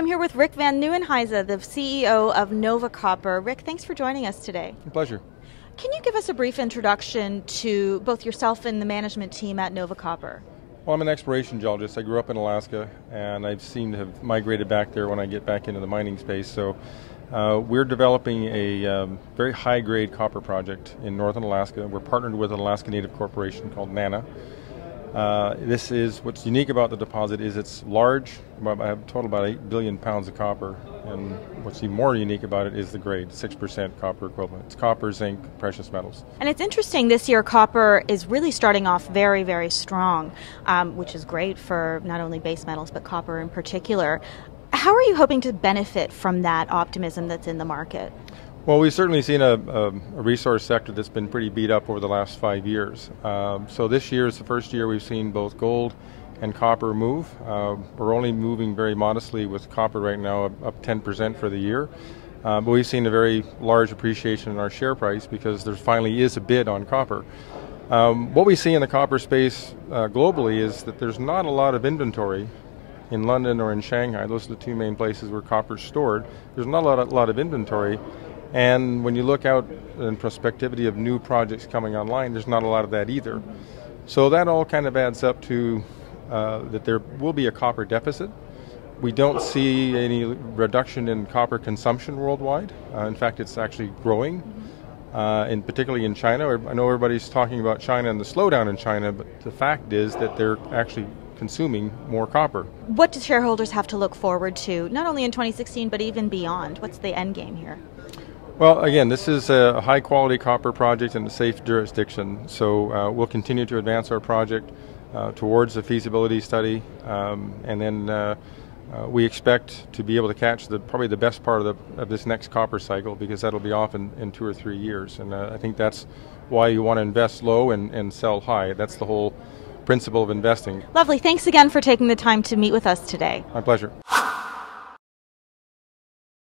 I'm here with Rick Van Nieuwenhuizen, the CEO of NovaCopper. Rick, thanks for joining us today. A pleasure. Can you give us a brief introduction to both yourself and the management team at NovaCopper? Well, I'm an exploration geologist. I grew up in Alaska, and I've seemed to have migrated back there when I get back into the mining space. So we're developing a very high-grade copper project in northern Alaska. We're partnered with an Alaska Native corporation called NANA. What's unique about the deposit is it's large. I have a total about 8 billion pounds of copper, and what's even more unique about it is the grade, 6% copper equivalent. It's copper, zinc, precious metals. And it's interesting, this year copper is really starting off very, very strong, which is great for not only base metals, but copper in particular. How are you hoping to benefit from that optimism that's in the market? Well, we've certainly seen a resource sector that's been pretty beat up over the last 5 years. So this year is the first year we've seen both gold and copper move. We're only moving very modestly with copper right now, up 10% for the year. But we've seen a very large appreciation in our share price because there finally is a bid on copper. What we see in the copper space globally is that there's not a lot of inventory in London or in Shanghai. Those are the two main places where copper is stored. There's not a lot of inventory. And when you look out in prospectivity of new projects coming online, there's not a lot of that either. So that all kind of adds up to that there will be a copper deficit. We don't see any reduction in copper consumption worldwide. In fact, it's actually growing, and particularly in China. I know everybody's talking about China and the slowdown in China, but the fact is that they're actually consuming more copper. What do shareholders have to look forward to, not only in 2016, but even beyond? What's the end game here? Well, again, this is a high-quality copper project in a safe jurisdiction, so we'll continue to advance our project towards a feasibility study, and then we expect to be able to catch probably the best part of this next copper cycle, because that'll be off in 2 or 3 years, and I think that's why you want to invest low and sell high. That's the whole principle of investing. Lovely. Thanks again for taking the time to meet with us today. My pleasure.